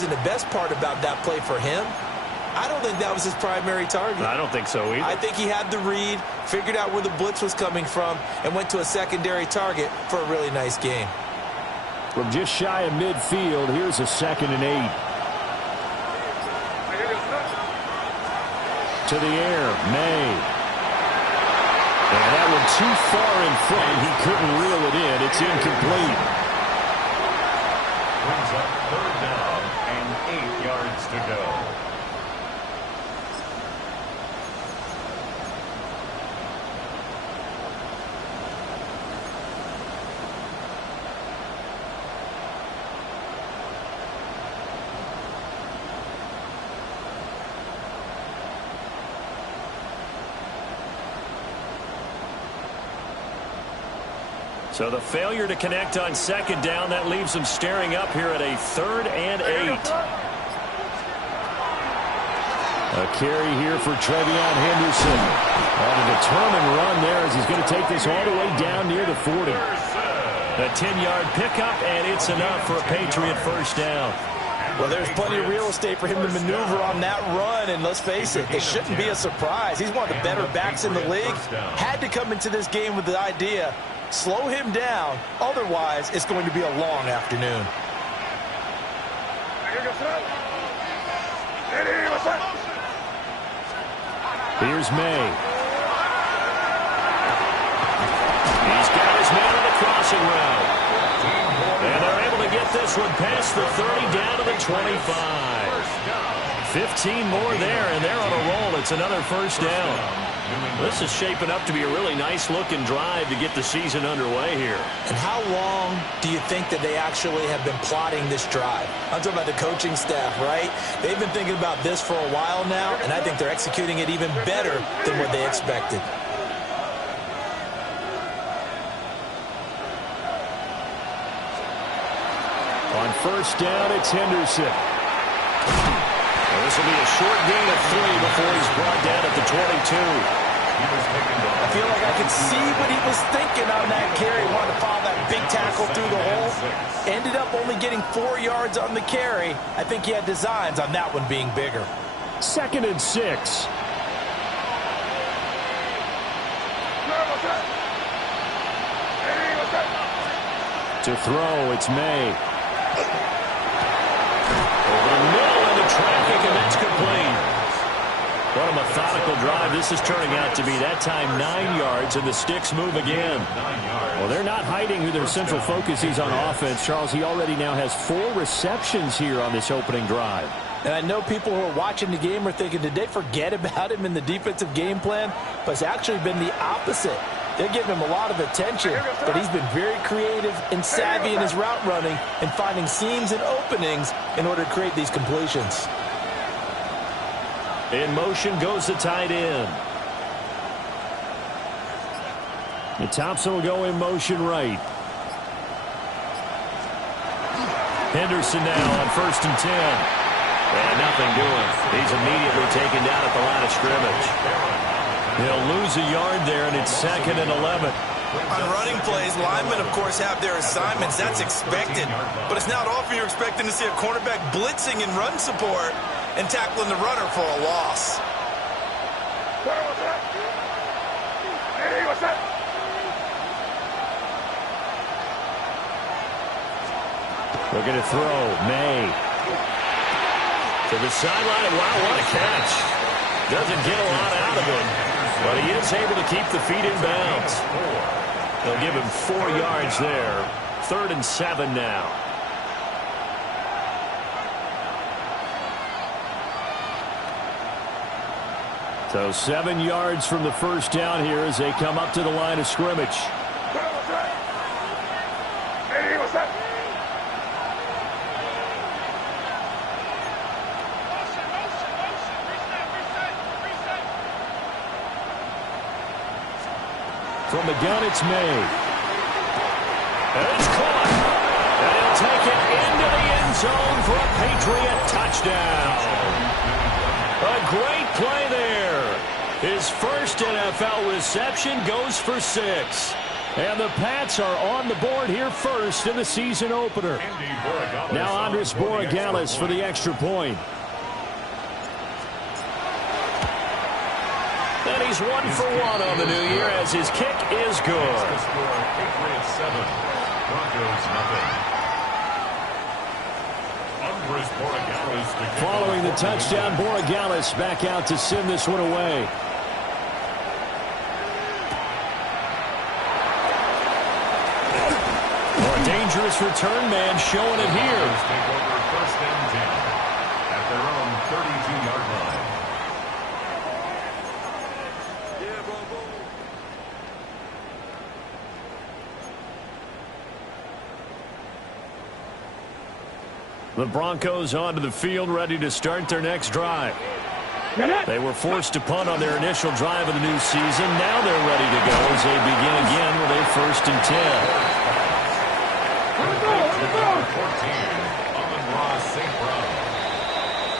wasn't the best part about that play for him. I don't think that was his primary target. I don't think so either. I think he had the read, figured out where the blitz was coming from, and went to a secondary target for a really nice game. From just shy of midfield, here's a 2nd and 8. To the air, May. And that one too far in front. He couldn't reel it in. It's incomplete. Brings up 3rd down and 8 yards to go. So the failure to connect on 2nd down, that leaves them staring up here at a 3rd and 8. A carry here for Trevion Henderson. On a determined run there as he's going to take this all the way down near the 40. A 10-yard pickup, and it's enough for a Patriot 1st down. Well, there's plenty of real estate for him to maneuver on that run, and let's face it, it shouldn't be a surprise. He's one of the better backs in the league. Had to come into this game with the idea, slow him down, otherwise it's going to be a long afternoon. Here's May. He's got his man on the crossing route. And they're able to get this one past the 30 down to the 25. 15 more there, and they're on a roll. It's another 1st down. This is shaping up to be a really nice-looking drive to get the season underway here. And how long do you think that they actually have been plotting this drive? I'm talking about the coaching staff, right? They've been thinking about this for a while now, and I think they're executing it even better than what they expected. On 1st down, it's Henderson. Well, this will be a short gain of 3 before he's brought down at the 22. I feel like I could see what he was thinking on that carry. Wanted to follow that big tackle through the hole. Ended up only getting 4 yards on the carry. I think he had designs on that one being bigger. 2nd and 6. To throw, it's May. Over the middle into traffic, and that's complete. What a methodical drive this is turning out to be. That time 9 yards, and the sticks move again. Well, they're not hiding who their central focus is on offense. Charles, he already now has 4 receptions here on this opening drive. And I know people who are watching the game are thinking, did they forget about him in the defensive game plan? But it's actually been the opposite. They're giving him a lot of attention, but he's been very creative and savvy in his route running and finding seams and openings in order to create these completions. In motion goes the tight end. And Thompson will go in motion right. Henderson now on 1st and 10. And nothing doing. He's immediately taken down at the line of scrimmage. They'll lose a yard there, and it's 2nd and 11. On running plays, linemen, of course, have their assignments. That's expected. But it's not often you're expecting to see a cornerback blitzing in run support and tackling the runner for a loss. Looking to throw, May. To the sideline, and wow, what a catch. Doesn't get a lot out of him, but he is able to keep the feet in bounds. They'll give him 4 yards there. 3rd and 7 now. So 7 yards from the 1st down here as they come up to the line of scrimmage. From the gun, it's May. And it's caught. And he'll take it into the end zone for a Patriot touchdown. A great play there. His first NFL reception goes for 6. And the Pats are on the board here first in the season opener. Now Andres Borregales for the extra point. And he's 1 for 1 on the new year as his kick is good. Patriots 7, Broncos nothing. Following the touchdown, Borregales back out to send this one away. More dangerous return man showing it here. Take over first and 10 at their own 32-yard line. The Broncos onto the field, ready to start their next drive. They were forced to punt on their initial drive of the new season. Now they're ready to go as they begin again with a first and 10.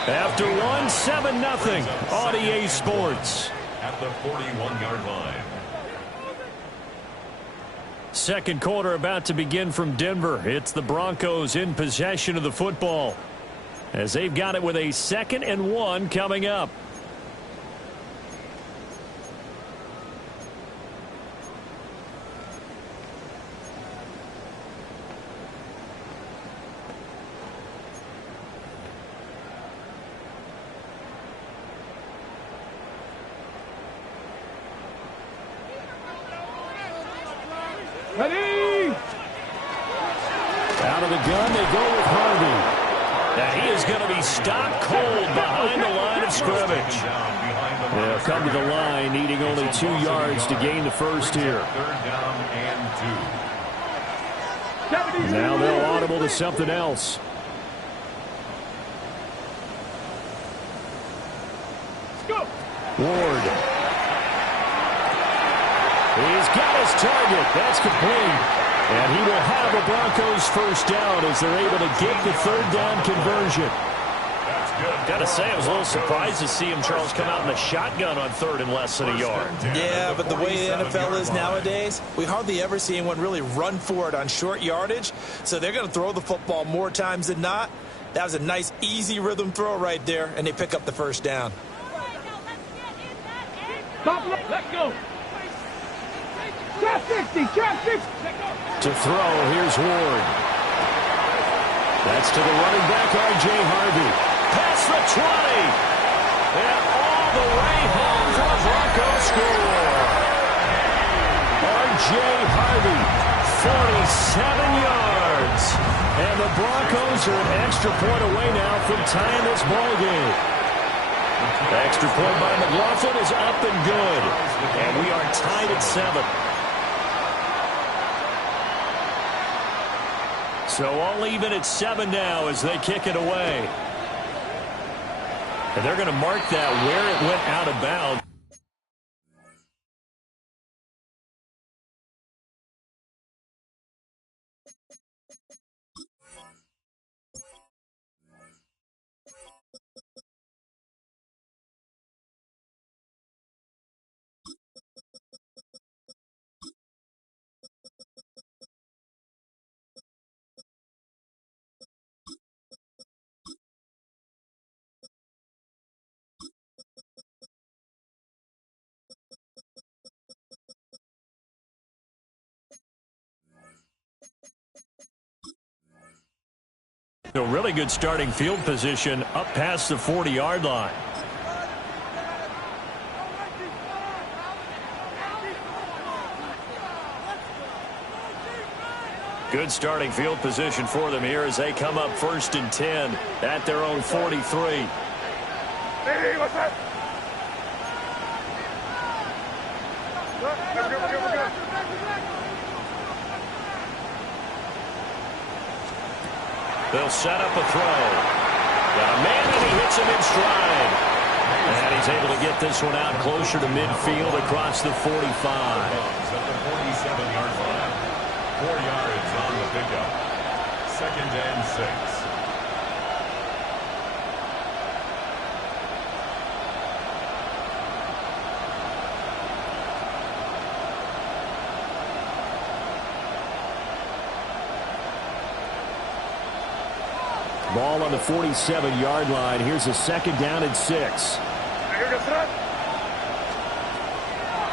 After 1-7-0 on EA Sports. At the 41-yard line. Second quarter about to begin from Denver. It's the Broncos in possession of the football as they've got it with a 2nd and 1 coming up. Ready! Out of the gun, they go with Harvey. Now he is going to be stopped cold behind the line of scrimmage. They'll come to the line, needing only 2 yards to gain the first here. Third down and 2. Now they'll audible to something else. Ward. He's got his target. That's complete. And he will have the Broncos first down as they're able to get the third down conversion. Got to say, I was a little surprised to see him, Charles, come out in the shotgun on third and less than a yard. Yeah, but the way the NFL is nowadays, we hardly ever see anyone really run for it on short yardage. So they're going to throw the football more times than not. That was a nice, easy rhythm throw right there, and they pick up the first down. Let's go. Trap 60, trap 60. To throw, here's Ward. That's to the running back, R.J. Harvey. Past the 20. And all the way home for the Broncos score. R.J. Harvey, 47 yards. and the Broncos are an extra point away now from tying this ball game. Extra point by McLaughlin is up and good. And we are tied at 7. So all even at 7 now as they kick it away. And they're going to mark that where it went out of bounds. A really good starting field position up past the 40-yard line. Good starting field position for them here as they come up 1st and 10 at their own 43. Hey, what's that? We're good. They'll set up a throw. Got a man and he hits him in stride. And he's able to get this one out closer to midfield across the 45. At the 47-yard line. 4 yards on the pickup. 2nd and 6. Ball on the 47-yard line. Here's a 2nd down and 6.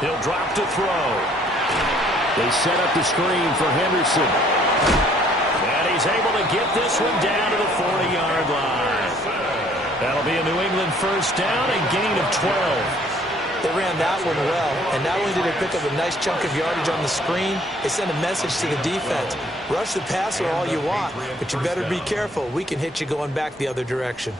He'll drop to throw. They set up the screen for Henderson. And he's able to get this one down to the 40-yard line. That'll be a New England 1st down and gain of 12. They ran that one well, and not only did they pick up a nice chunk of yardage on the screen, they sent a message to the defense. Rush the passer all you want, but you better be careful. We can hit you going back the other direction.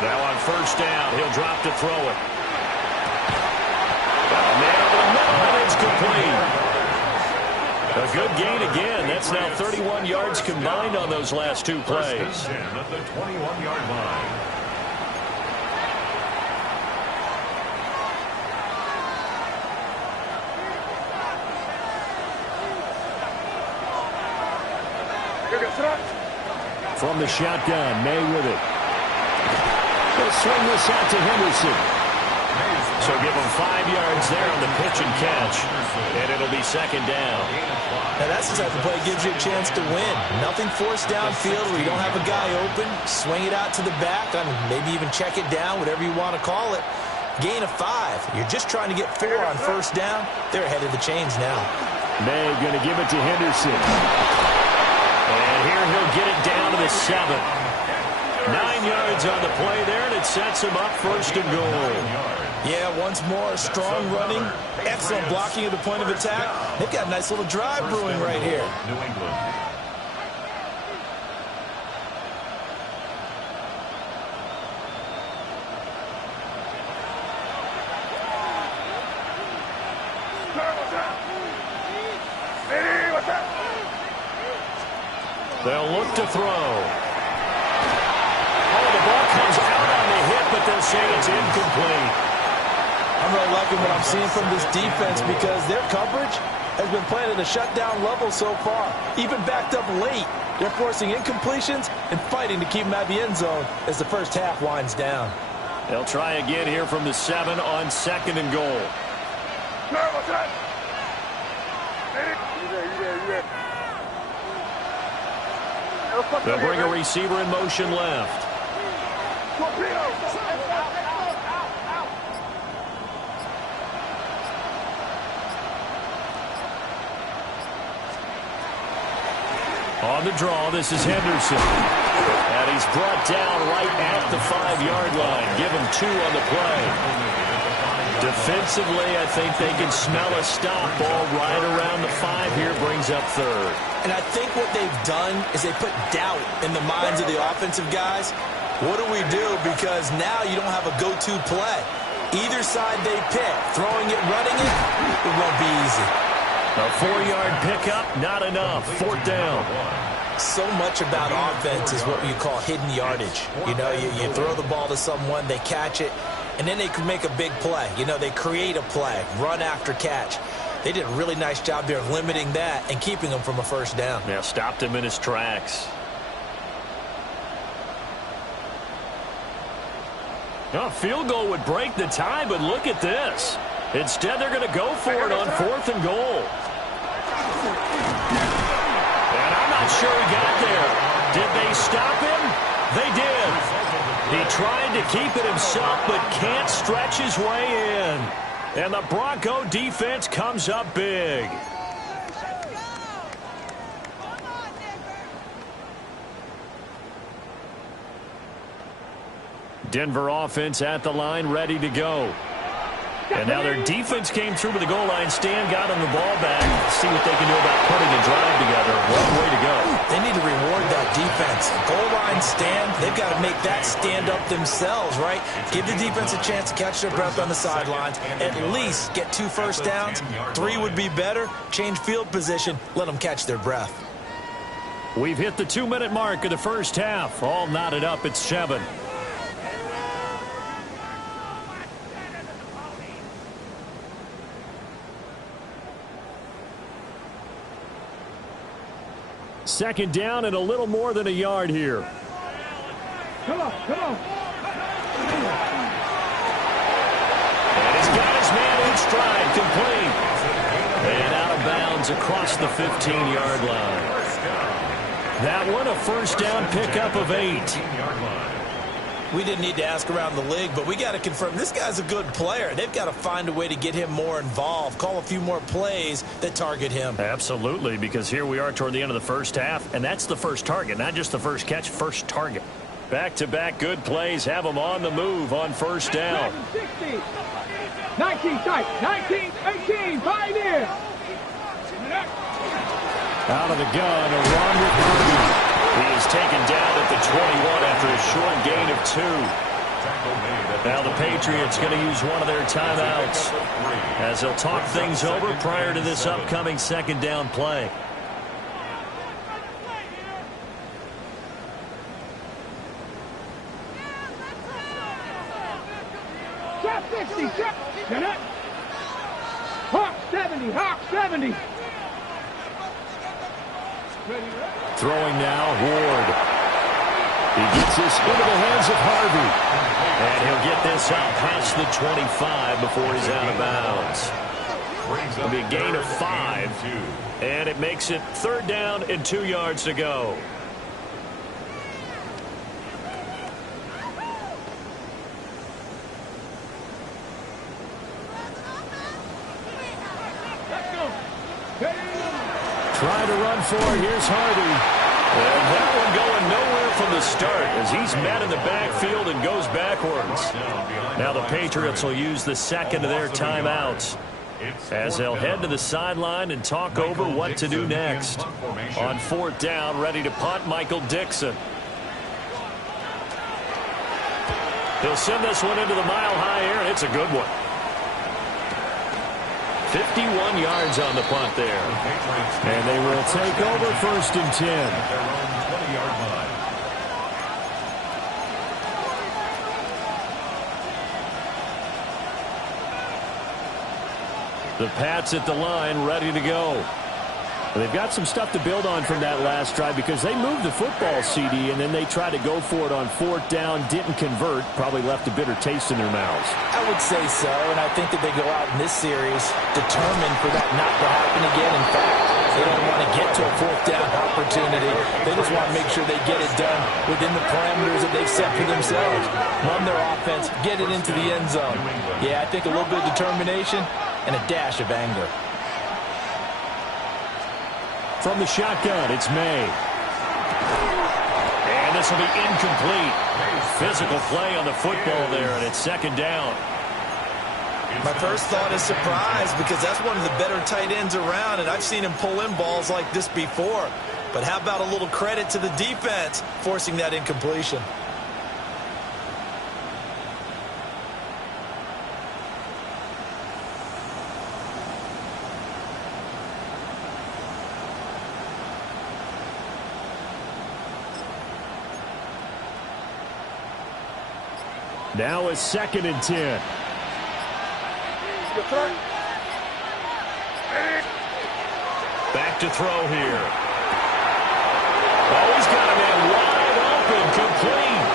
Now on 1st down, he'll drop to throw it. Man over the middle, and it's complete. A good gain again. That's now 31 yards combined on those last 2 plays. First and 10 at the 21-yard line. From the shotgun, May with it. They'll swing this out to Henderson. So give him 5 yards there on the pitch and catch, and it'll be 2nd down. Now that's the type of play that gives you a chance to win. Nothing forced downfield where you don't have a guy open. Swing it out to the back, maybe even check it down, whatever you want to call it. Gain of 5. You're just trying to get 4 on 1st down. They're ahead of the chains now. May going to give it to Henderson. And here he'll get it down to the 7. 9 yards on the play there, and it sets him up 1st and goal. Yeah, once more, strong running, excellent blocking at the point of attack. They've got a nice little drive brewing right here. New England. They'll look to throw. Oh, the ball comes out on the hit, but they'll say it's incomplete. I'm really liking what I'm seeing from this defense because their coverage has been playing at a shutdown level so far. Even backed up late, they're forcing incompletions and fighting to keep them out of the end zone as the first half winds down. They'll try again here from the 7 on 2nd and goal. They'll bring a receiver in motion left. On the draw, this is Henderson. And he's brought down right at the 5-yard line. Give him 2 on the play. Defensively, I think they can smell a stop. Ball right around the 5 here, brings up 3rd. And I think what they've done is they put doubt in the minds of the offensive guys. What do we do? Because now you don't have a go-to play. Either side they pick, throwing it, running it, it won't be easy. A 4-yard pickup, not enough. 4th down. So much about offense is what you call hidden yardage. You know, you throw the ball to someone, they catch it, and then they can make a big play. You know, they create a play, run after catch. They did a really nice job there of limiting that and keeping him from a 1st down. Yeah, stopped him in his tracks. A field goal would break the tie, but look at this. Instead, they're going to go for it on 4th and goal. And I'm not sure he got there. Did they stop him? They did. He tried to keep it himself, but can't stretch his way in. And the Bronco defense comes up big. Denver offense at the line, ready to go. And now their defense came through to the goal line. Stan got him the ball back. See what they can do about putting a drive together. One way to go. They need to reward that defense. Goal line stand, they've got to make that stand up themselves, right? Give the defense a chance to catch their breath on the sidelines. At least get 2 first downs. 3 would be better. Change field position. Let them catch their breath. We've hit the 2-minute mark of the first half. All knotted up at 7. Second down and a little more than a yard here. Come on. Come on. And he's got his man in stride, complete. And out of bounds across the 15-yard line. That one, a first down pickup of 8. We didn't need to ask around the league, but we got to confirm this guy's a good player. They've got to find a way to get him more involved, call a few more plays that target him. Absolutely, because here we are toward the end of the first half, and that's the first target, not just the first catch, first target. Back-to-back good plays have them on the move on first down. 60. 19 tight. 19, 18, 5 in. Out of the gun, a run with Harvey. He is taken down at the 21 after a short gain of 2. Now the Patriots going to use one of their timeouts as they'll talk things over prior to this upcoming second down play. Trap 60. Trap. Hawk 70. Hawk 70. Throwing now, Ward. He gets this into the hands of Harvey. And he'll get this out past the 25 before he's out of bounds. It'll be a gain of 5. And it makes it third down and 2 yards to go. Trying to run for it. Here's Harvey. And that one going nowhere from the start as he's met in the backfield and goes backwards. Now the Patriots will use the second of their timeouts as they'll head to the sideline and talk over what to do next. On fourth down, ready to punt, Michael Dixon. He'll send this one into the mile-high air, and it's a good one. 51 yards on the punt there. And they will take over first and 10. At their own 20-yard line. The Pats at the line, ready to go. They've got some stuff to build on from that last drive because they moved the football, CD, and then they tried to go for it on fourth down, didn't convert, probably left a bitter taste in their mouths. I would say so, and I think that they go out in this series determined for that not to happen again. In fact, they don't want to get to a fourth down opportunity. They just want to make sure they get it done within the parameters that they've set for themselves. Run their offense, get it into the end zone. Yeah, I think a little bit of determination and a dash of anger. From the shotgun, it's May. And this will be incomplete. Physical play on the football there, and it's second down. My first thought is surprise because that's one of the better tight ends around, and I've seen him pull in balls like this before. But how about a little credit to the defense forcing that incompletion? Now it's second and 10. Back to throw here. Oh, he's got a man wide open, complete.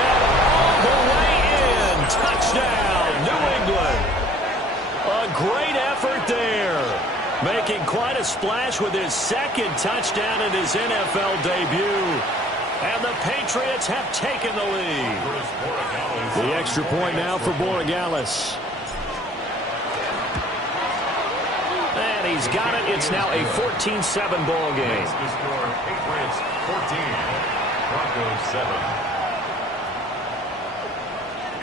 And all the way in. Touchdown, New England. A great effort there. Making quite a splash with his second touchdown in his NFL debut. And the Patriots have taken the lead. The extra point now for Borregales. And he's got it. It's now a 14-7 ball game. The score, Patriots 14, Broncos 7.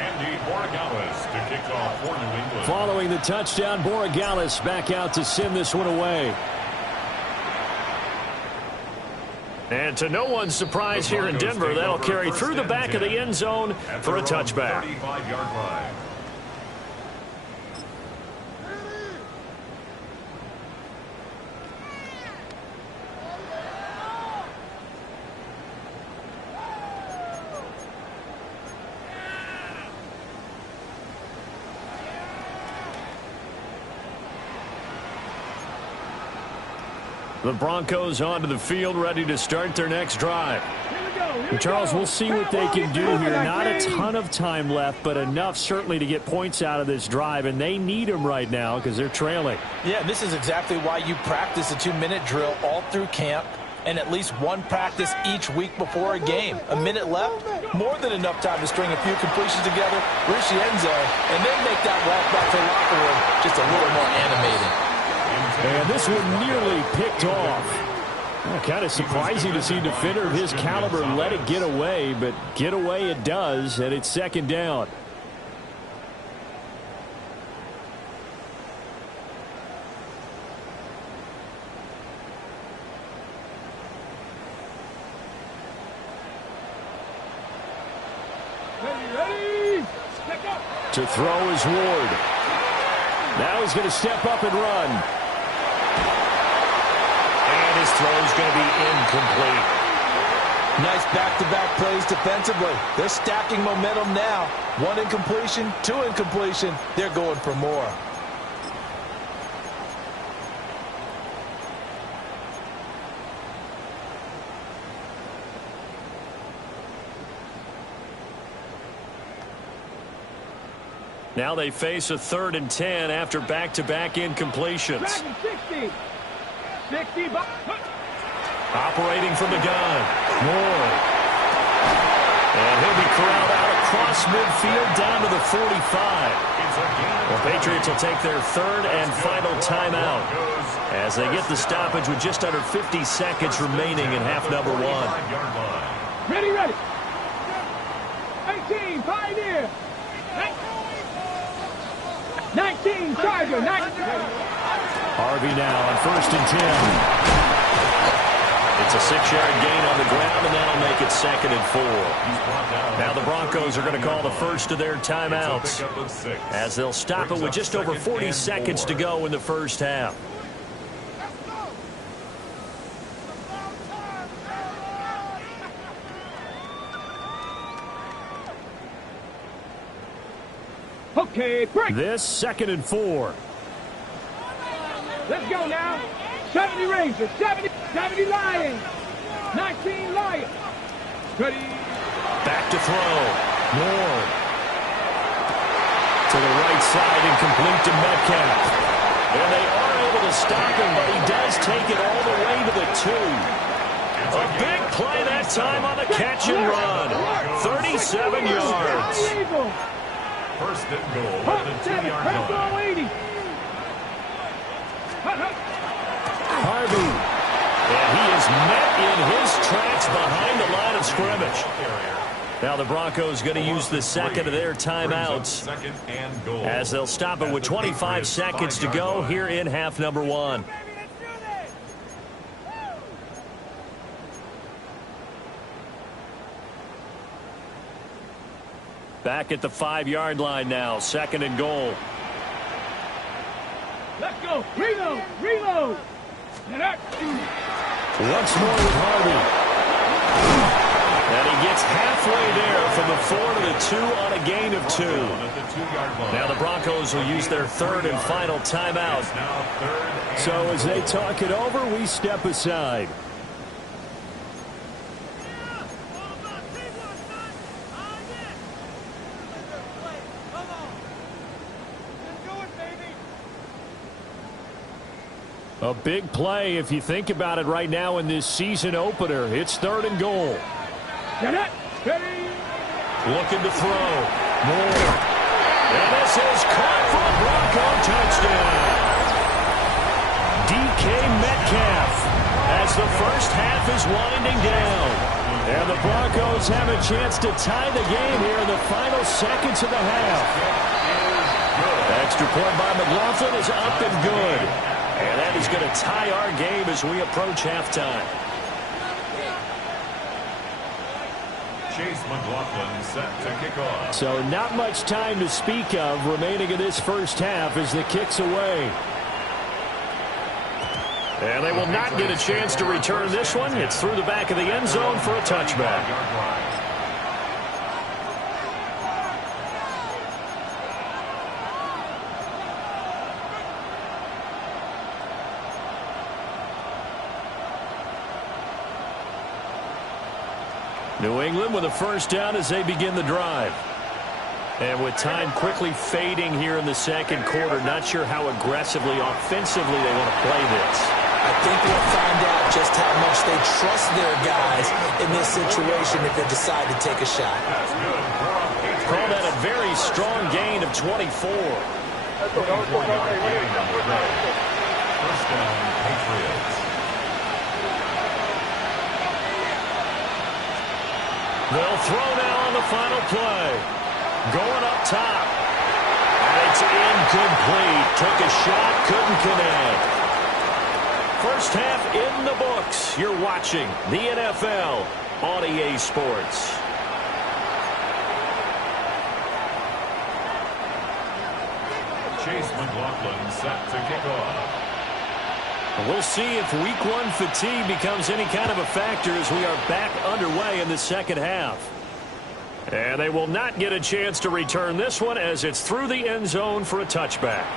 Andy Borregales to kick off for New England. Following the touchdown, Borregales back out to send this one away. And to no one's surprise here in Denver, that'll carry through the back of the end zone for a touchback. 35-yard line. The Broncos onto the field, ready to start their next drive. Here we go. And Charles, we'll see what they can do here. Not a ton of time left, but enough certainly to get points out of this drive, and they need them right now because they're trailing. Yeah, this is exactly why you practice a 2-minute drill all through camp and at least one practice each week before a game. A minute left, more than enough time to string a few completions together, reach the end zone, and then make that walk back to the locker room just a little more animated. And this one nearly picked off. Kind of surprising to see a defender of his caliber let it get away, but get away it does, and it's second down. Ready. To throw is Ward. Now he's going to step up and run. His throw is going to be incomplete. Nice back-to-back plays defensively. They're stacking momentum now. 1 incompletion, 2 incompletion. They're going for more. Now they face a 3rd and 10 after back-to-back incompletions. 60. Operating from the gun. Moore. And he'll be corralled out across midfield down to the 45. The Patriots will take their 3rd and final timeout as they get the stoppage with just under 50 seconds remaining in half number 1. Ready. 18, pioneer. 19, Charger. 19. Harvey now on 1st and 10. It's a 6-yard gain on the ground, and that'll make it 2nd and 4. Now the Broncos are going to call the first of their timeouts as they'll stop it with just over 40 seconds to go in the first half. Okay, break. This 2nd and 4. Let's go now. 70 Rangers, 70 Lions, 19 Lions. Ready. Back to throw. Moore. To the right side and complete to Metcalf. And they are able to stop him, but he does take it all the way to the 2. A big play that time on the catch and run. 37 yards. First and goal at the 2-yard line. Harvey. And he is met in his tracks behind the line of scrimmage. Now the Broncos going to use the 2nd of their timeouts as they'll stop it with 25 seconds to go here in half number 1. Back at the 5-yard line now, 2nd and goal. Let's go. Reload. Once more with Harvey. And he gets halfway there from the 4 to the 2 on a gain of 2. Now the Broncos will use their 3rd and final timeout. So as they talk it over, we step aside. A big play if you think about it right now in this season opener. It's 3rd and goal. Looking to throw. Moore. And this is caught for a Bronco touchdown. DK Metcalf as the first half is winding down. And the Broncos have a chance to tie the game here in the final seconds of the half. Extra point by McLaughlin is up and good. And that is going to tie our game as we approach halftime. Chase McLaughlin set to kick off. So not much time to speak of remaining in this first half as the kick's away. And they will not get a chance to return this one. It's through the back of the end zone for a touchback. New England with a first down as they begin the drive. And with time quickly fading here in the second quarter, not sure how aggressively, offensively they want to play this. I think we'll find out just how much they trust their guys in this situation if they decide to take a shot. Call that a very strong gain of 24. First down, Patriots. They'll throw now on the final play. Going up top. And it's incomplete. Took a shot, couldn't connect. First half in the books. You're watching the NFL on EA Sports. Chase McLaughlin set to kick off. We'll see if week one fatigue becomes any kind of a factor as we are back underway in the second half. And they will not get a chance to return this one as it's through the end zone for a touchback.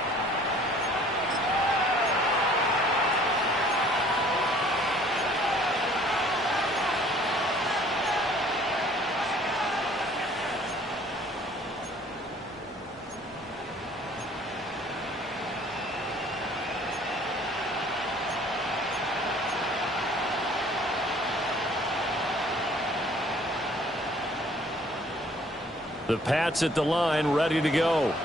The Pats at the line, ready to go.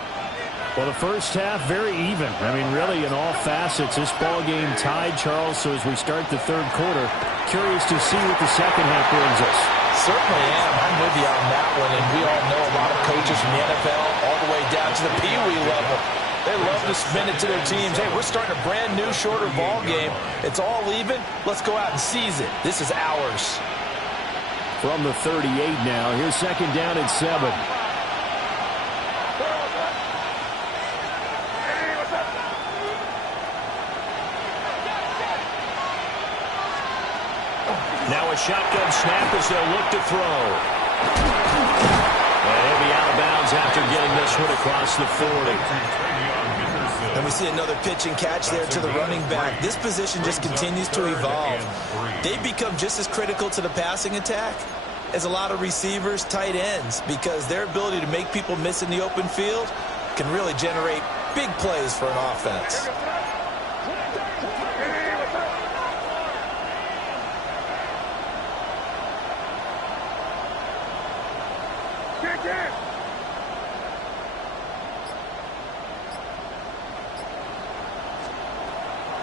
Well, the first half, very even. I mean, really, in all facets, this ball game tied, Charles. So as we start the third quarter, curious to see what the second half brings us. Certainly am. I'm with you on that one. And we all know a lot of coaches from the NFL all the way down to the Pee-wee level. They love to spin it to their teams. Hey, we're starting a brand new, shorter ball game. It's all even. Let's go out and seize it. This is ours. From the 38 now, here's second down and 7. Now a shotgun snap as they'll look to throw. And he'll be out of bounds after getting this one across the 40. And we see another pitch and catch there to the running back. This position just continues to evolve. They become just as critical to the passing attack as a lot of receivers, tight ends, because their ability to make people miss in the open field can really generate big plays for an offense.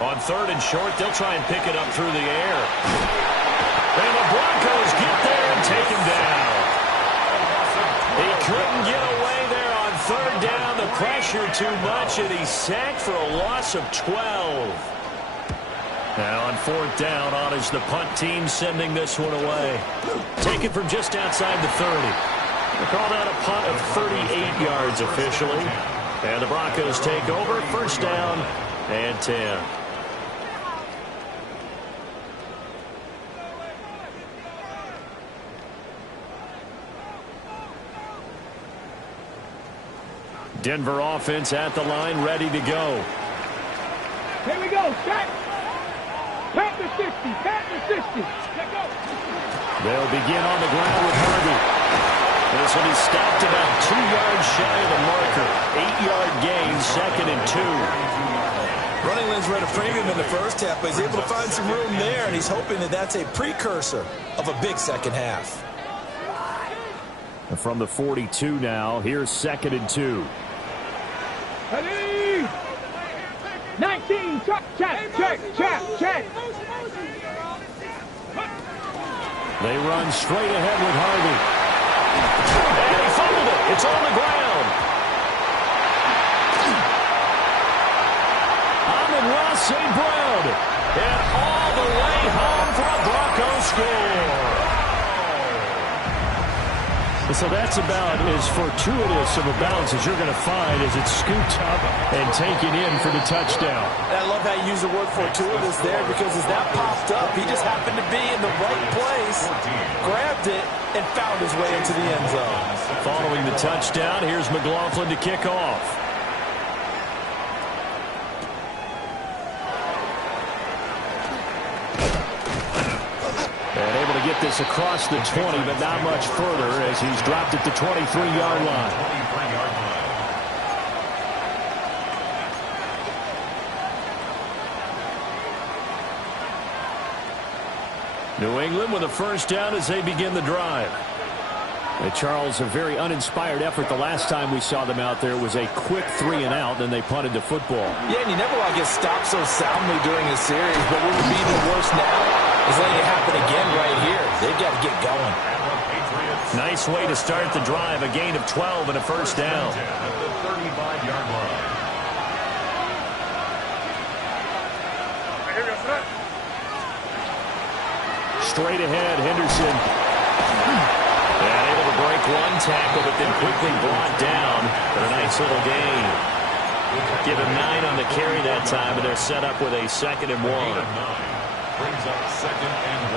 On third and short, they'll try and pick it up through the air. And the Broncos get there and take him down. He couldn't get away there on third down. The pressure too much, and he's sacked for a loss of 12. Now on fourth down, on is the punt team sending this one away. Taken from just outside the 30. They call that a punt of 38 yards officially. And the Broncos take over, first down and 10. Denver offense at the line, ready to go. Here we go. Set. Pat the 60. Pat the 60. Let go. They'll begin on the ground with Harvey. This will be stopped about 2 yards shy of the marker. 8-yard gain, second and 2. Running lanes were at a premium in the first half, but he's able to find some room there, and he's hoping that that's a precursor of a big second half. And from the 42 now, here's second and 2. Ready? 19. Check. They run straight ahead with Harvey. And he fumbled it. It's on the ground. Amon-Ra St. Brown. And all the way home for a Broncos score. So that's about as fortuitous of a bounce as you're going to find as it's scooped up and taken in for the touchdown. And I love how you use the word fortuitous there, because as that popped up, he just happened to be in the right place, grabbed it, and found his way into the end zone. Following the touchdown, here's McLaughlin to kick off. And able to get this across the 20, but not much further as he's dropped at the 23-yard line. 23-yard line. New England with a first down as they begin the drive. Charles, a very uninspired effort the last time we saw them out there. It was a quick 3-and-out, then they punted the football. Yeah, and you never want to get stopped so soundly during a series, but what would be even worse now is letting it happen again right here. They've got to get going. Nice way to start the drive, a gain of 12 and a first down. At the 35-yard line. Straight ahead, Henderson. And able to break one tackle, but then quickly brought down for a nice little gain. Give him 9 on the carry that time, and they're set up with a 2nd and 1. Brings up 2nd and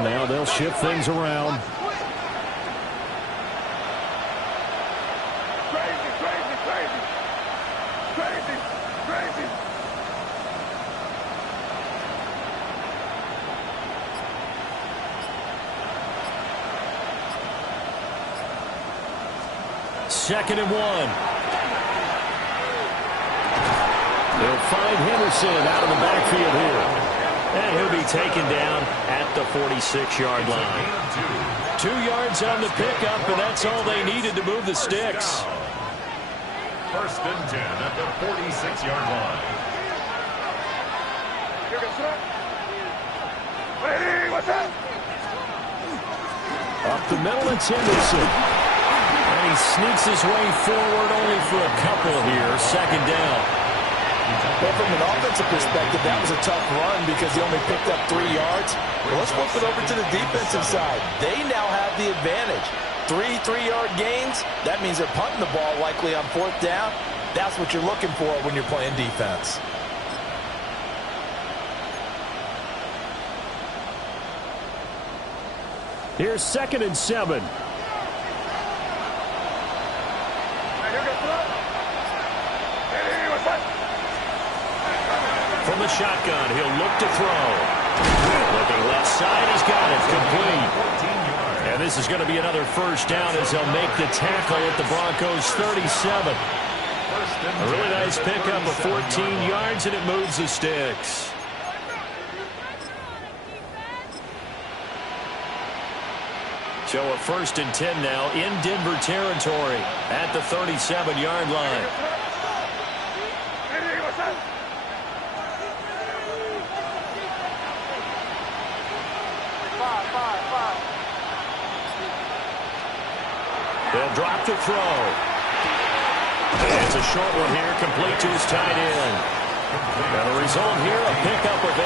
1. Now they'll shift things around. Second and 1. They'll find Henderson out of the backfield here. And he'll be taken down at the 46-yard line. 2 yards on the pickup, and that's all they needed to move the sticks. First and 10 at the 46-yard line. Up the middle, it's Henderson. And he sneaks his way forward only for a couple here. 2nd down. Well, from an offensive perspective, that was a tough run because he only picked up 3 yards. Well, let's flip it over to the defensive side. They now have the advantage. 3 3-yard gains, that means they're punting the ball likely on 4th down. That's what you're looking for when you're playing defense. Here's 2nd and 7. From the shotgun, he'll look to throw. Looking left side, he's got it. Complete. And this is going to be another first down as they'll make the tackle at the Broncos' 37. A really nice pickup of 14 yards, and it moves the sticks. So a 1st and 10 now in Denver territory at the 37-yard line. They'll drop to throw. And it's a short one here, complete to his tight end. And the result here, a pickup of 8.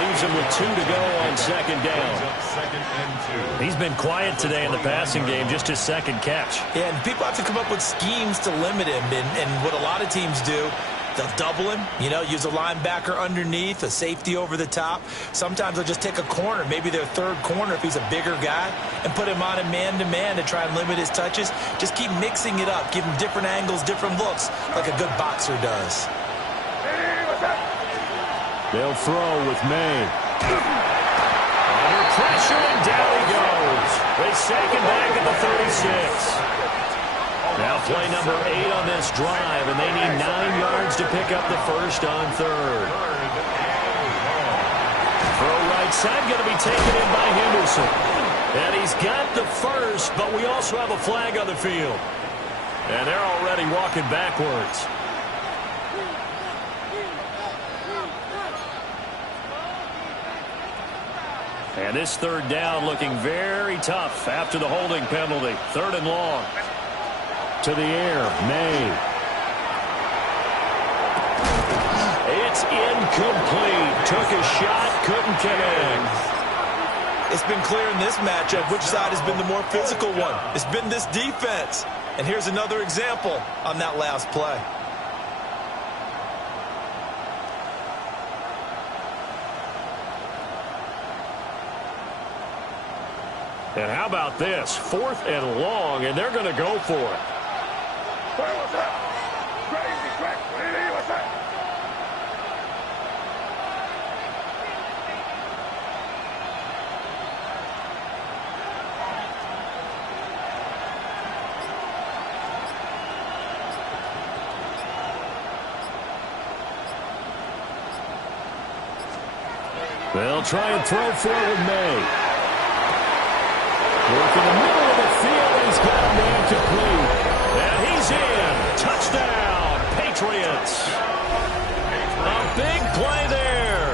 Leaves him with 2 to go on 2nd down. He's been quiet today in the passing game, just his 2nd catch. Yeah, and people have to come up with schemes to limit him. And what a lot of teams do, they'll double him, use a linebacker underneath, a safety over the top. Sometimes they'll just take a corner, maybe their 3rd corner if he's a bigger guy, and put him on a man-to-man to try and limit his touches. Just keep mixing it up, give him different angles, different looks, like a good boxer does. They'll throw with May. Under pressure, and down he goes. They sneak him back at the 36. Now play number 8 on this drive, and they need 9 yards to pick up the first on 3rd. Throw right side, going to be taken in by Henderson. And he's got the first, but we also have a flag on the field. And they're already walking backwards. And this 3rd down looking very tough after the holding penalty. 3rd and long. To the air, May. It's incomplete. Took a shot, couldn't connect. It's been clear in this matchup which side has been the more physical one. It's been this defense. And here's another example on that last play. And how about this? 4th and long, and they're going to go for it. They'll try and throw forward May. Work in the middle of the field, and he's got a man complete. And he's in. Touchdown, Patriots. A big play there.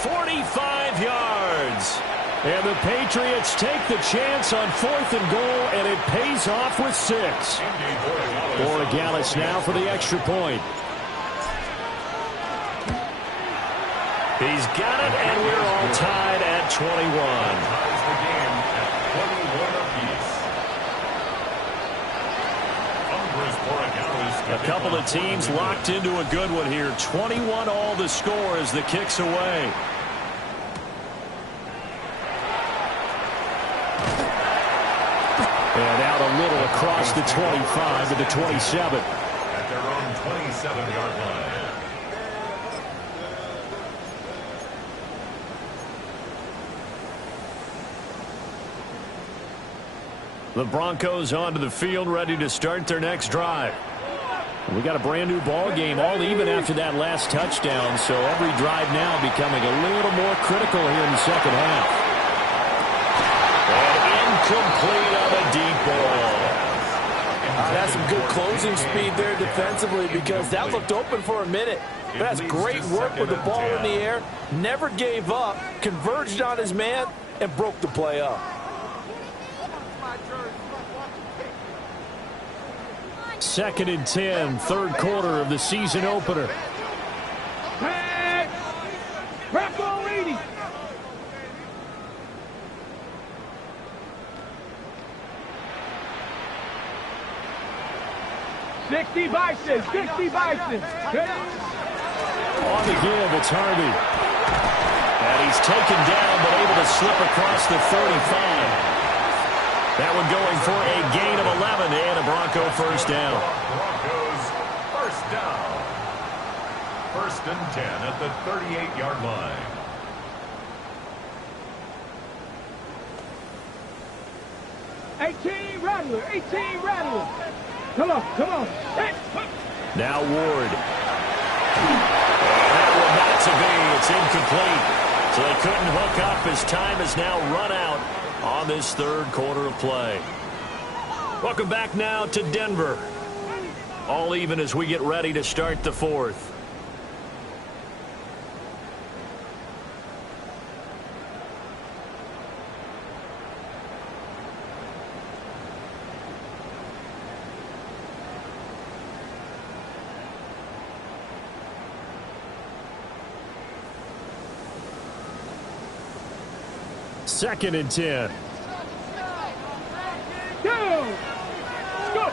45 yards. And the Patriots take the chance on 4th and goal, and it pays off with 6. Borregales now for the extra point. He's got it, and we're all tied at 21. Ties the game at 21 apiece. A couple of teams locked into a good one here. 21 all the score as the kick's away. And out a little across the 25 to the 27. At their own 27-yard line. The Broncos onto the field, ready to start their next drive. We got a brand new ball game, all even after that last touchdown, so every drive now becoming a little more critical here in the second half. And incomplete on a deep ball. That's some good closing speed there defensively, because that looked open for a minute. But that's great work with the ball in the air. Never gave up, converged on his man, and broke the play up. Second and 10, third quarter of the season opener. Hey! Wrap on 80. $60 Bison, $60 Bison. On the give, it's Harvey. And he's taken down, but able to slip across the 35. That one going for a gain of 11 and a Bronco first down. Broncos first down. 1st and 10 at the 38-yard line. Rattler, 18 Rattler. Come on, come on. Hey. Now Ward. And that one not to be. It's incomplete. So they couldn't hook up as time has now run out on this third quarter of play. Welcome back now to Denver. All even as we get ready to start the fourth. Second and 10. Go! Go!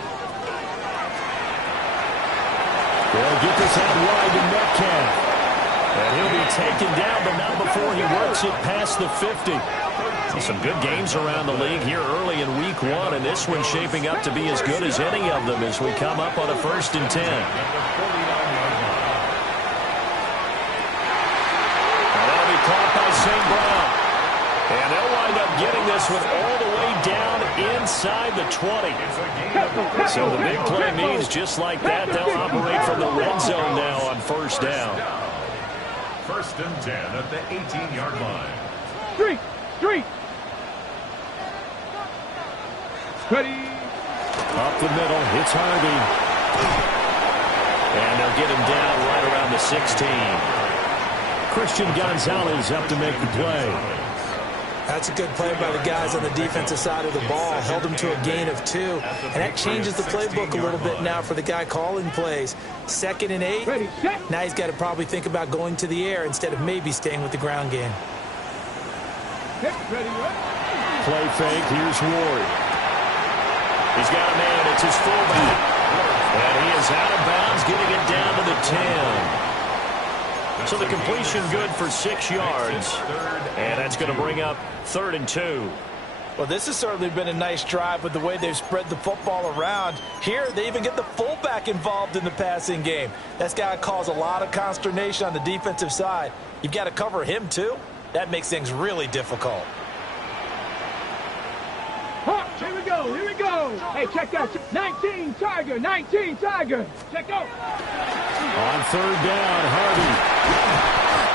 They'll get this out wide to Metcalf. And he'll be taken down, but not before he works it past the 50. Some good games around the league here early in week 1, and this one's shaping up to be as good as any of them as we come up on a 1st and 10. And that'll be caught by St. Brown. And they'll wind up getting this one all the way down inside the 20. So the big play means just like that, they'll operate from the red zone now on first down. 1st and 10 at the 18-yard line. Street! Ready! Up the middle, it's Harvey. And they'll get him down right around the 16. Christian Gonzalez up to make the play. That's a good play by the guys on the defensive side of the ball. Held them to a gain of 2. And that changes the playbook a little bit now for the guy calling plays. 2nd and 8. Ready, set. Now he's got to probably think about going to the air instead of maybe staying with the ground game. Ready, Play fake, here's Ward. He's got a man, it's his fullback. And he is out of bounds, getting it down to the 10. So the completion good for 6 yards. And that's going to bring up 3rd and 2. Well, this has certainly been a nice drive with the way they've spread the football around. Here, they even get the fullback involved in the passing game. That's got to cause a lot of consternation on the defensive side. You've got to cover him, too. That makes things really difficult. Here we go, here we go. Hey, check that. 19 Tiger, 19 Tiger. Check out. On 3rd down, Harvey.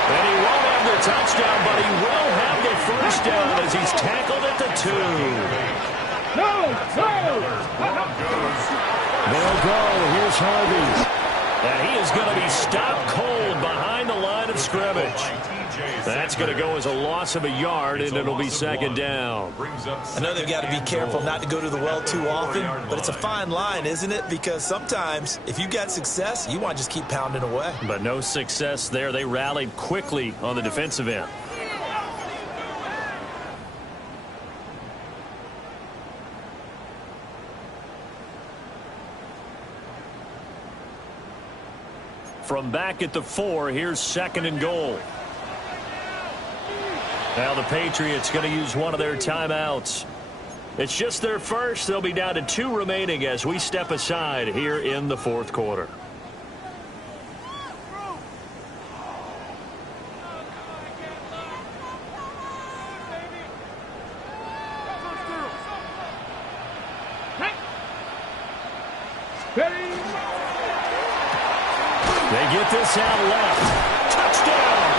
And he won't have the touchdown, but he will have the first down as he's tackled at the 2. No! They'll go. Here's Harvey. And he is going to be stopped cold behind the line of scrimmage. That's going to go as a loss of a yard, and it'll be second down. I know they've got to be careful not to go to the well too often, but it's a fine line, isn't it? Because sometimes if you got success, you want to just keep pounding away. But no success there. They rallied quickly on the defensive end. From back at the 4, here's second and goal. Now the Patriots going to use one of their timeouts. It's just their first. They'll be down to 2 remaining as we step aside here in the fourth quarter. They get this out left. Touchdown!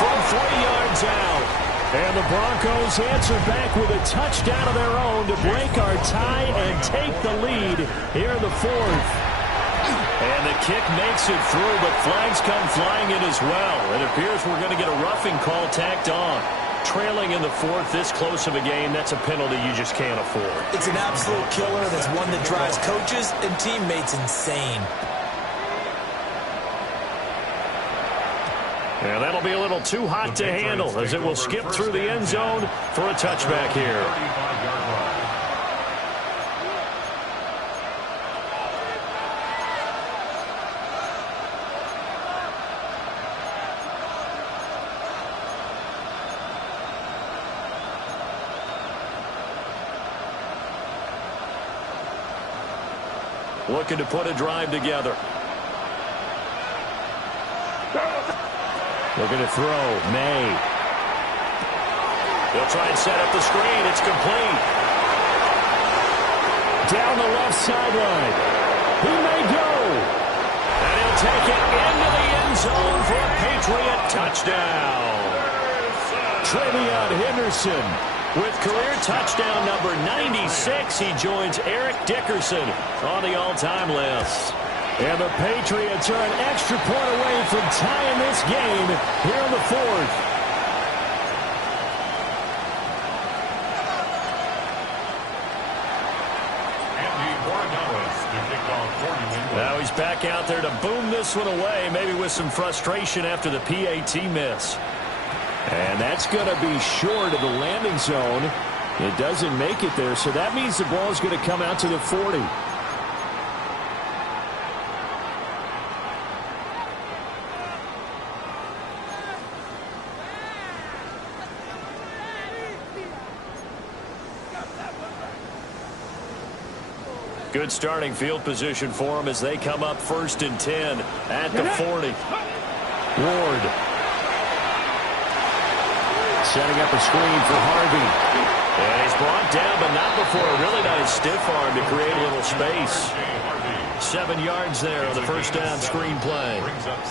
From 40 yards out. And the Broncos answer back with a touchdown of their own to break our tie and take the lead here in the fourth. And the kick makes it through, but flags come flying in as well. It appears we're going to get a roughing call tacked on. Trailing in the fourth, this close of a game, that's a penalty you just can't afford. It's an absolute killer, and it's one that drives coaches and teammates insane. And that'll be a little too hot to handle as it will skip through the end zone for a touchback here. Looking to put a drive together. Looking to throw. May. They'll try and set up the screen. It's complete. Down the left sideline. He may go. And he'll take it into the end zone for a Patriot touchdown. Travion Henderson with career touchdown number 96. He joins Eric Dickerson on the all-time list. And the Patriots are an extra point away from tying this game here in the fourth. Now he's back out there to boom this one away, maybe with some frustration after the PAT miss. And that's going to be short of the landing zone. It doesn't make it there, so that means the ball is going to come out to the 40. Good starting field position for them as they come up 1st and 10 at the 40. Ward. Setting up a screen for Harvey. And he's brought down, but not before a really nice stiff arm to create a little space. 7 yards there on the first down screen play.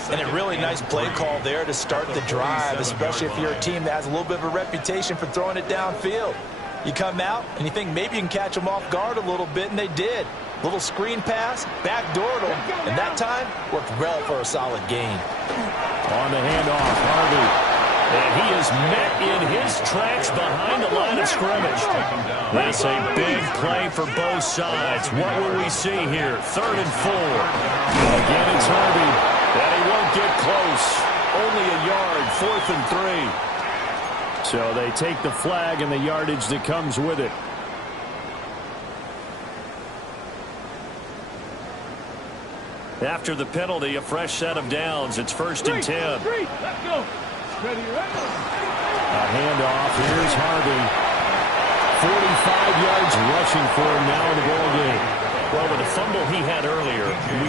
And a really nice play call there to start the drive, especially if you're a team that has a little bit of a reputation for throwing it downfield. You come out and you think maybe you can catch them off guard a little bit, and they did. Little screen pass, backdoored them, and that time worked well for a solid gain. On the handoff, Harvey. And he is met in his tracks behind the line of scrimmage. That's a big play for both sides. What will we see here? 3rd and 4. Again, it's Harvey. And he won't get close. Only a yard, 4th and 3. So they take the flag and the yardage that comes with it. After the penalty, a fresh set of downs. It's 1st and 10. Let's go. Ready, ready. A handoff. Here's Harvey. 45 yards rushing for him now in the ball game. Well, with the fumble he had earlier,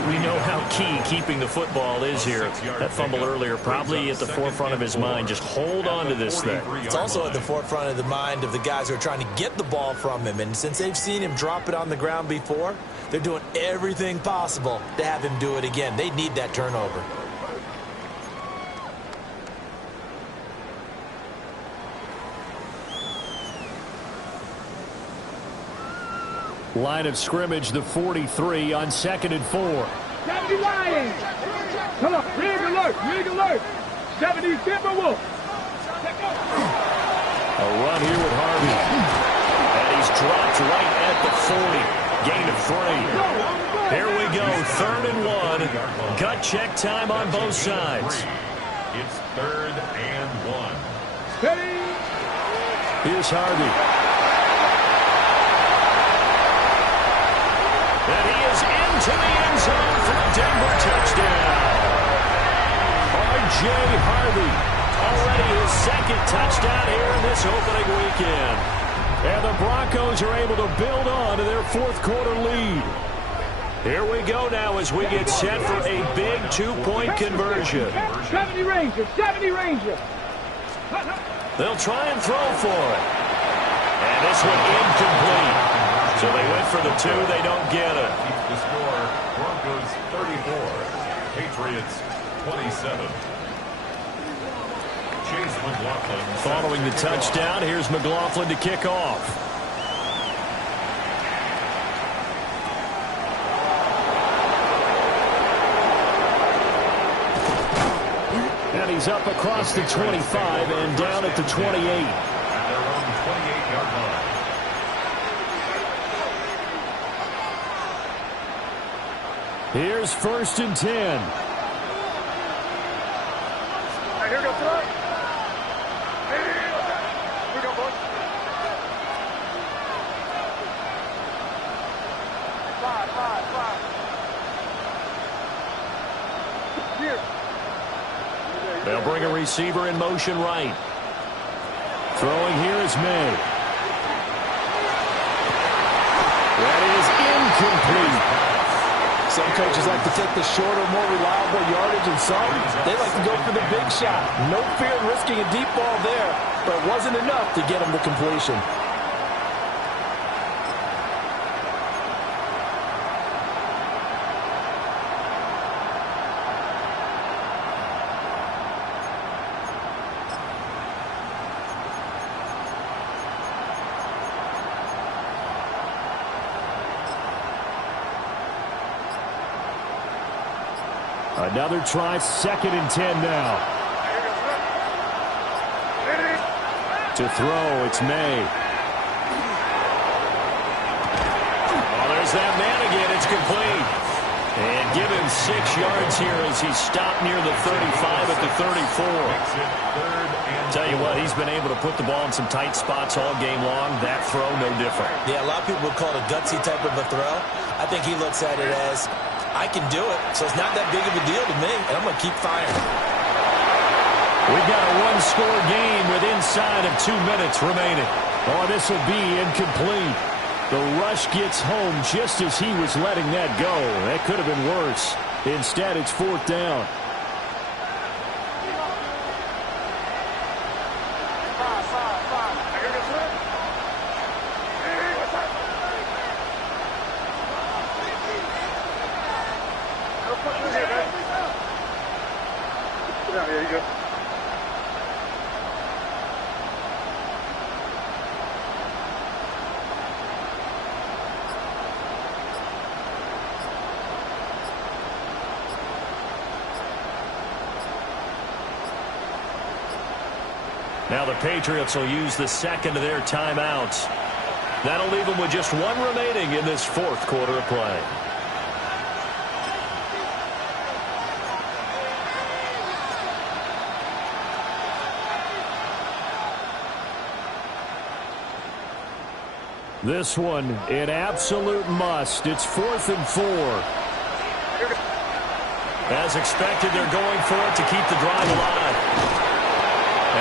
we know how key keeping the football is here. That fumble earlier probably at the forefront of his mind. Just hold on to this thing. It's also at the forefront of the mind of the guys who are trying to get the ball from him. And since they've seen him drop it on the ground before, they're doing everything possible to have him do it again. They need that turnover. Line of scrimmage, the 43 on 2nd and 4. 70 Lions. Come on, rig alert, rig alert. 70 Timberwolves. A run here with Harvey. And he's dropped right at the 40. Gain of 3. Here we go, 3rd and 1. Gut check time on both sides. It's 3rd and 1. Steady. Here's Harvey. And he is into the end zone for a Denver touchdown. R.J. Harvey, already his 2nd touchdown here in this opening weekend. And the Broncos are able to build on to their 4th quarter lead. Here we go now as we get set for a big 2-point conversion. 70 Rangers, 70 Rangers. They'll try and throw for it. And this one incomplete. So they went for the 2. They don't get it. Keeps the score. Broncos 34. Patriots 27. Chase McLaughlin. Following the touchdown, here's McLaughlin to kick off. And he's up across the 25 and down at the 28. At their own 28-yard line. Here's 1st and 10. Here goes throw. Here we go, boys. 5. Here. They'll bring a receiver in motion right. Throwing here is May. That is incomplete. Some coaches like to take the shorter, more reliable yardage, and some, they like to go for the big shot. No fear in risking a deep ball there, but it wasn't enough to get him to completion. Another try, 2nd and 10 now. To throw, it's May. Oh, there's that man again. It's complete. And give him 6 yards here as he's stopped near the 35 at the 34. Tell you what, he's been able to put the ball in some tight spots all game long. That throw, no different. Yeah, a lot of people would call it a gutsy type of a throw. I think he looks at it as, I can do it, so it's not that big of a deal to me, and I'm going to keep firing. We've got a 1-score game with inside of 2 minutes remaining. Oh, this will be incomplete. The rush gets home just as he was letting that go. That could have been worse. Instead, it's 4th down. There you go. Now the Patriots will use the 2nd of their timeouts. That'll leave them with just 1 remaining in this 4th quarter of play. This one, an absolute must. It's 4th and 4. As expected, they're going for it to keep the drive alive.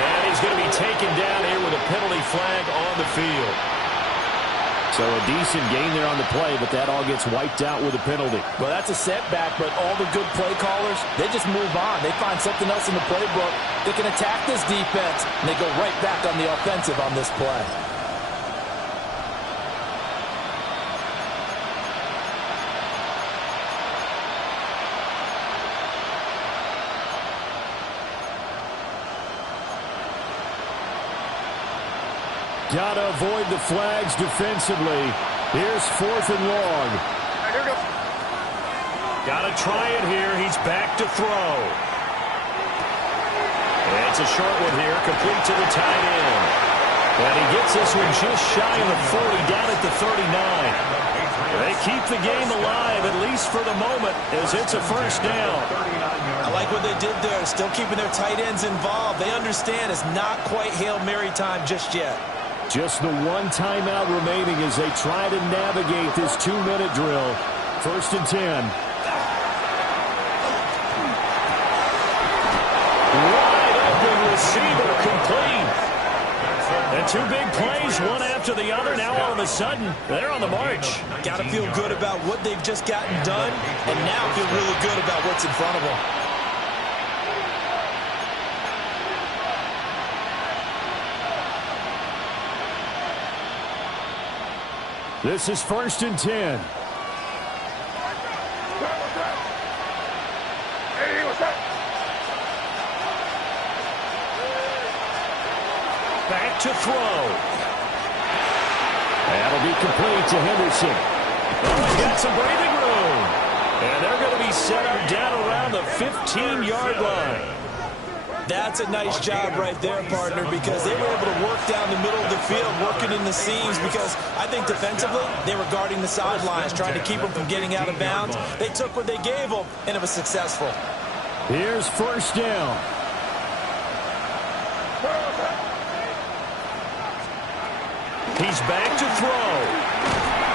And he's going to be taken down here with a penalty flag on the field. So a decent gain there on the play, but that all gets wiped out with a penalty. Well, that's a setback, but all the good play callers, they just move on. They find something else in the playbook. They can attack this defense, and they go right back on the offensive on this play. Got to avoid the flags defensively. Here's 4th and long. Got to try it here. He's back to throw. It's a short one here, complete to the tight end. And he gets this one just shy of the 40, down at the 39. They keep the game alive, at least for the moment, as it's a first down. I like what they did there, still keeping their tight ends involved. They understand it's not quite Hail Mary time just yet. Just the one timeout remaining as they try to navigate this 2-minute drill. 1st and 10. Wide open receiver complete. And 2 big plays, one after the other. Now all of a sudden, they're on the march. Got to feel good about what they've just gotten done, and now feel really good about what's in front of them. This is 1st and 10. Back to throw. That'll be complete to Henderson. Oh, he's got some breathing room. And they're going to be set up down around the 15-yard line. That's a nice job right there, partner, because they were able to work down the middle of the field, working in the seams, because I think defensively they were guarding the sidelines, trying to keep them from getting out of bounds. They took what they gave them, and it was successful. Here's 1st down. He's back to throw.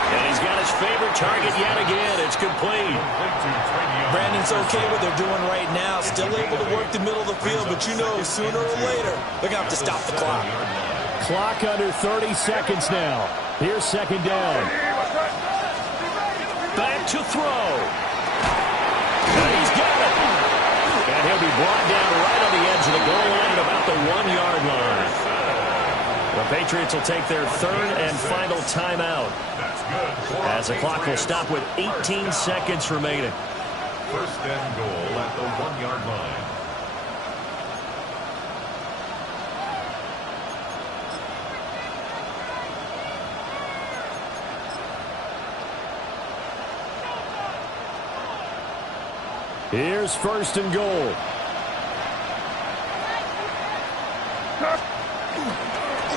And he's got his favorite target yet again. It's complete. Brandon's okay what they're doing right now. Still able to work the middle of the field, but you know sooner or later they're going to have to stop the clock. Clock under 30 seconds now. Here's 2nd down. Back to throw. And he's got it. And he'll be brought down right on the edge of the goal line at about the 1-yard line. The Patriots will take their 3rd and final timeout, as the clock will stop with 18 seconds remaining. 1st and goal at the 1-yard line. Here's 1st and goal.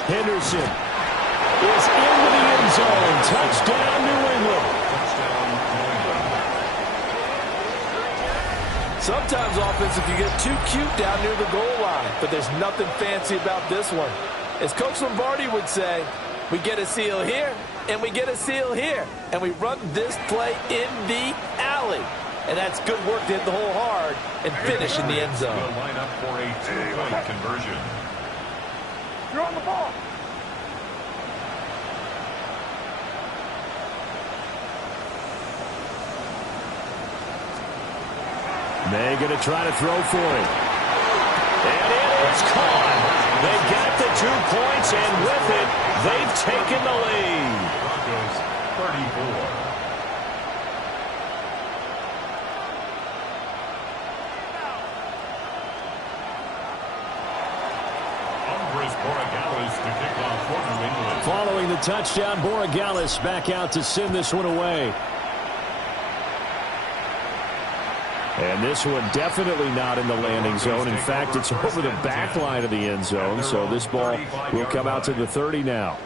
Henderson is into the end zone. Touchdown, New England. Sometimes offense, if you get too cute down near the goal line, but there's nothing fancy about this one. As Coach Lombardi would say, we get a seal here, and we get a seal here, and we run this play in the alley. And that's good work to hit the hole hard and finish in the end zone. Will line up for a 2-point conversion. You're on the ball. They're going to try to throw for it. And it is caught. They got the 2 points, and with it, they've taken the lead. Broncos 34. Following the touchdown, Borregales back out to send this one away. And this one definitely not in the landing zone. In fact, it's over the back line of the end zone, so this ball will come out to the 30 now.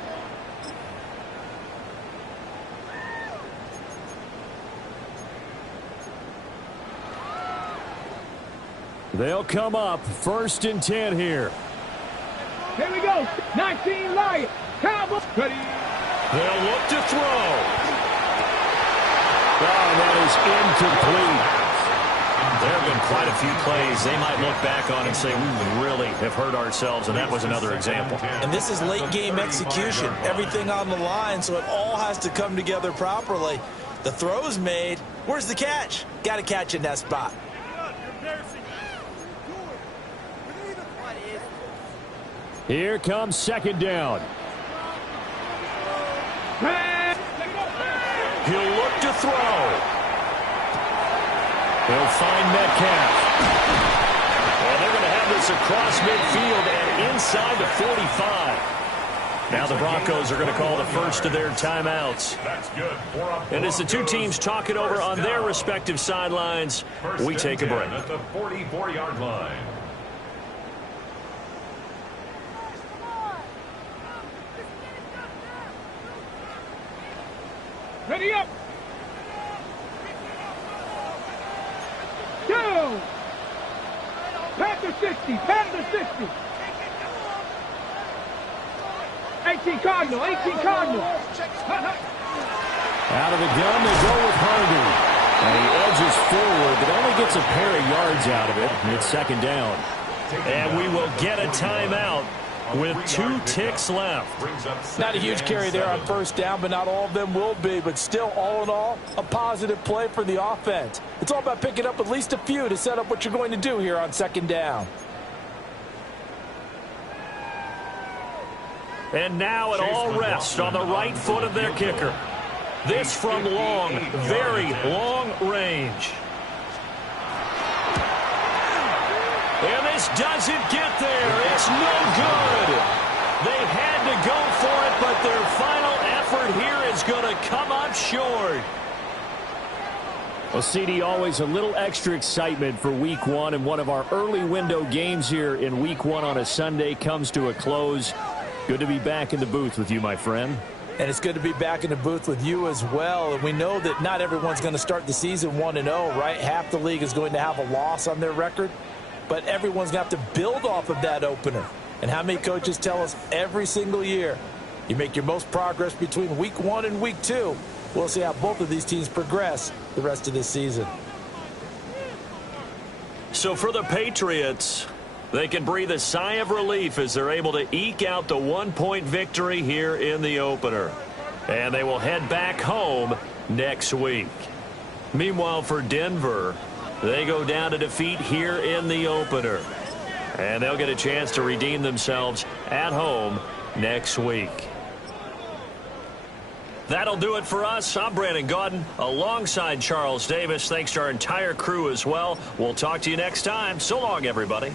They'll come up 1st and 10 here. Here we go. 19 Lions. Cowboys. Ready. They'll look to throw. Oh, that is incomplete. There have been quite a few plays they might look back on and say, we really have hurt ourselves, and that was another example. And this is late-game execution. Everything on the line, so it all has to come together properly. The throw's made. Where's the catch? Got to catch in that spot. Here comes 2nd down. He'll look to throw. He'll find Metcalf. And they're going to have this across midfield and inside the 45. Now the Broncos are going to call the first of their timeouts. That's good. And as the two teams talk it over on their respective sidelines, we take a break. At the 44-yard line. Ready up. 2. Panther 60. Panther 60. 18 Cardinal. 18 Cardinal. Out of the gun, they go with Harvey. And he edges forward, but only gets a pair of yards out of it. And it's second down. And we will get a timeout with 2 ticks left. Not a huge carry there on first down, but not all of them will be. But still, all in all, a positive play for the offense. It's all about picking up at least a few to set up what you're going to do here on second down. And now it all rests on the right foot of their kicker. This from long, very long range. And this doesn't get there. It's no good. They had to go for it, but their final effort here is going to come up short. Well, CD, always a little extra excitement for Week 1, and one of our early window games here in Week 1 on a Sunday comes to a close. Good to be back in the booth with you, my friend. And it's good to be back in the booth with you as well. And we know that not everyone's going to start the season 1-0, right? Half the league is going to have a loss on their record. But everyone's going to have to build off of that opener. And how many coaches tell us every single year, you make your most progress between Week 1 and Week 2. We'll see how both of these teams progress the rest of this season. So for the Patriots, they can breathe a sigh of relief as they're able to eke out the 1-point victory here in the opener. And they will head back home next week. Meanwhile, for Denver, they go down to defeat here in the opener. And they'll get a chance to redeem themselves at home next week. That'll do it for us. I'm Brandon Gaudin alongside Charles Davis. Thanks to our entire crew as well. We'll talk to you next time. So long, everybody.